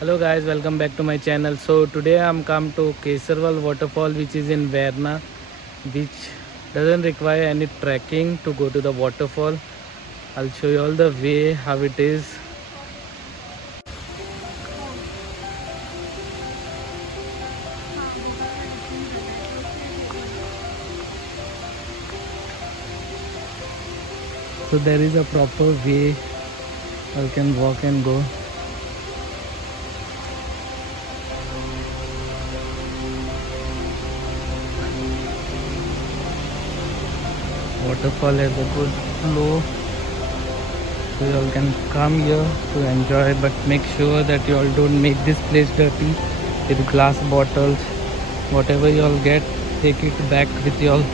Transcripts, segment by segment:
Hello guys, welcome back to my channel. So today I'm come to Kesarval Waterfall, which is in Verna, which doesn't require any trekking to go to the waterfall. I'll show you all the way how it is. So there is a proper way you can walk and go. Waterfall has a good flow, so you all can come here to enjoy, but make sure that you all don't make this place dirty with glass bottles. Whatever you all get, take it back with you all.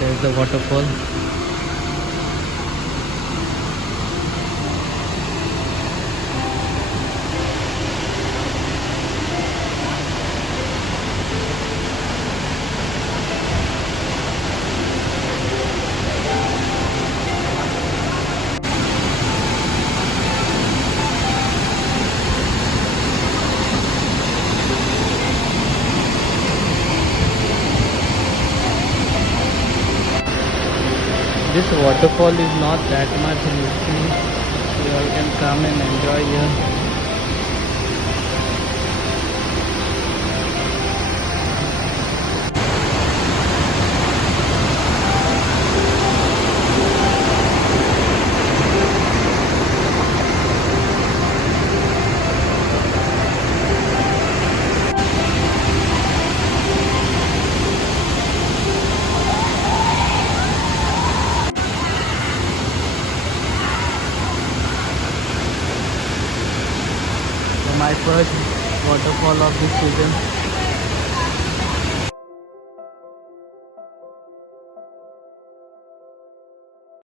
There's the waterfall. This waterfall is not that much risky. You all can come and enjoy here. So my first waterfall of this season.